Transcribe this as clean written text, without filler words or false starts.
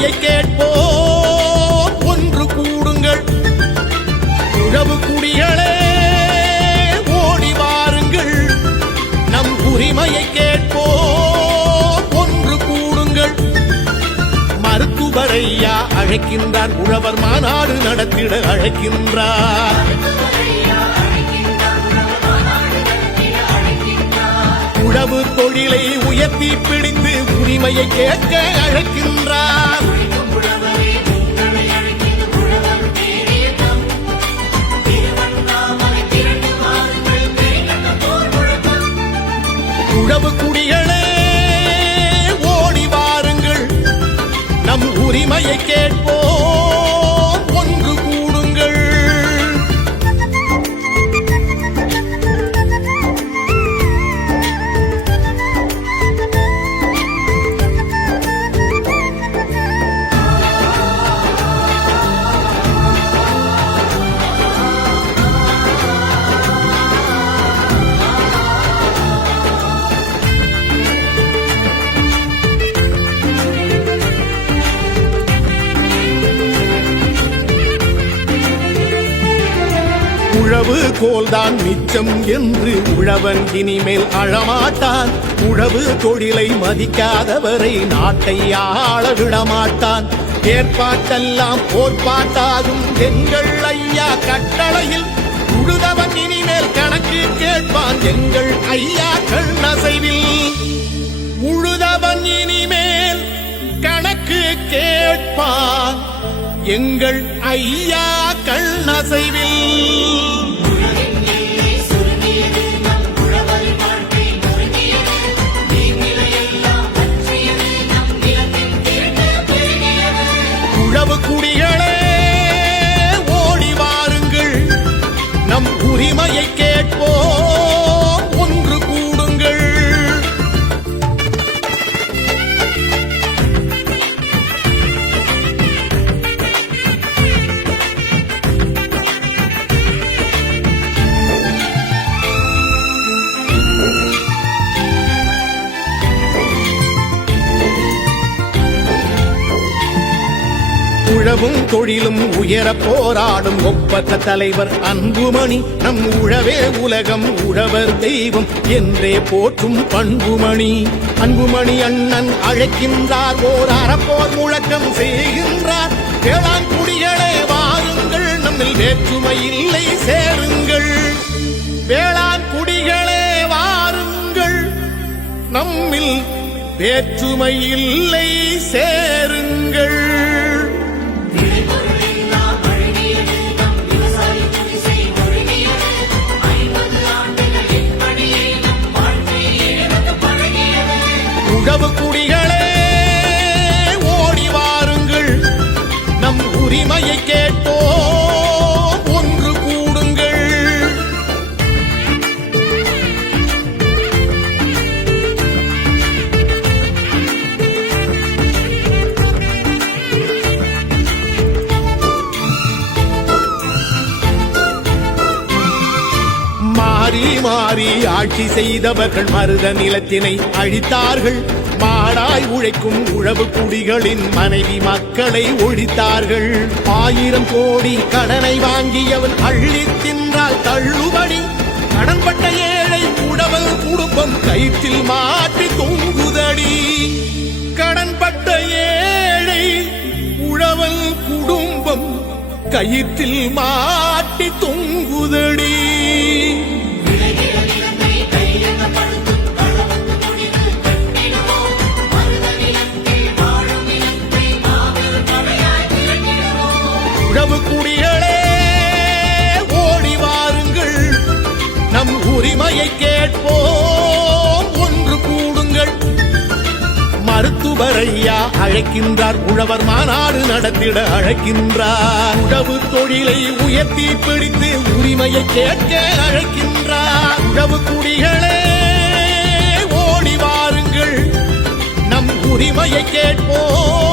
உரிமையை கேட்போம் ஒன்று கூடுங்கள். உழவு குடிகளே ஓடி வாருங்கள், நம் உரிமையை கேட்போம் ஒன்று கூடுங்கள். மருத்துவரையா அழைக்கின்றார், உழவர் மாநாடு நடத்திட அழைக்கின்றார். உழவு தொழிலை உயர்த்தி பிடித்து உரிமையை கேட்க அழைக்கின்றார். உழவு குடிகளே ஓடி வாருங்கள், நம் உரிமையை கேட்போம் ஒன்று கூடுங்கள். உழவு கோல்தான் மிச்சம் என்று உழவன் இனிமேல் அழமாட்டான். உழவு தொழிலை மதிக்காதவரை நாட்டை ஆள விடமாட்டான். ஏற்பாட்டெல்லாம் போர்ப்பாட்டாகும் எங்கள் ஐயா கட்டளையில் உழுதவன் இனிமேல் கணக்கு கேட்பான் எங்கள் ஐயா கண்ணசைவில். உழுதவன் இனிமேல் கணக்கு கேட்பான் எங்கள் ஐயா கண்ணசைவில். உழவு குடிகளே ஓடி வாருங்கள், நம் உரிமையை கேட்போம் ஒன்று கூடுங்கள். உழவும் தொழிலும் உயர போராடும் ஒப்பற்ற தலைவர் அன்புமணி. நம் உழவே உலகம், உழவர் தெய்வம் என்றே போற்றும் பண்புமணி. அன்புமணி அண்ணன் அழைக்கின்றார், ஓர் அறப்போர் முழக்கம் செய்கின்றார். வேளாண்குடிகளே வாருங்கள், நம்மில் வேற்றுமை இல்லை சேருங்கள். வேளாண்குடிகளே வாருங்கள், நம்மில் வேற்றுமை இல்லை சேருங்கள். உழவு குடிகளே ஓடி வாருங்கள், நம் உரிமையை கேட்போம் ஒன்று கூடுங்கள். மாறி மாறி ஆட்சி செய்தவர்கள் மருத நிலத்தினை அழித்தார்கள். மாடாய் உழைக்கும் உழவு குடிகளின் மனைவி மக்களை ஒழித்தார்கள். 1000 கோடி கடனை வாங்கியவன் அள்ளி தின்றால் தள்ளுபடி. கடன்பட்ட ஏழை உழவர் குடும்பம் கயிற்றில் மாட்டி தொங்குதடி. கடன்பட்ட ஏழை உழவர் குடும்பம் கயிற்றில் மாட்டி தொங்குதடி. உழவு குடிகளே ஓடி வாருங்கள், நம் உரிமையை கேட்போம் ஒன்று கூடுங்கள். மருத்துவரையா அழைக்கின்றார், உழவர் மாநாடு நடத்திட அழைக்கின்றார். உழவு தொழிலை உயர்த்தி பிடித்து உரிமையை கேட்க அழைக்கின்றார். உழவு குடிகளே ஓடி வாருங்கள், நம் உரிமையை கேட்போம்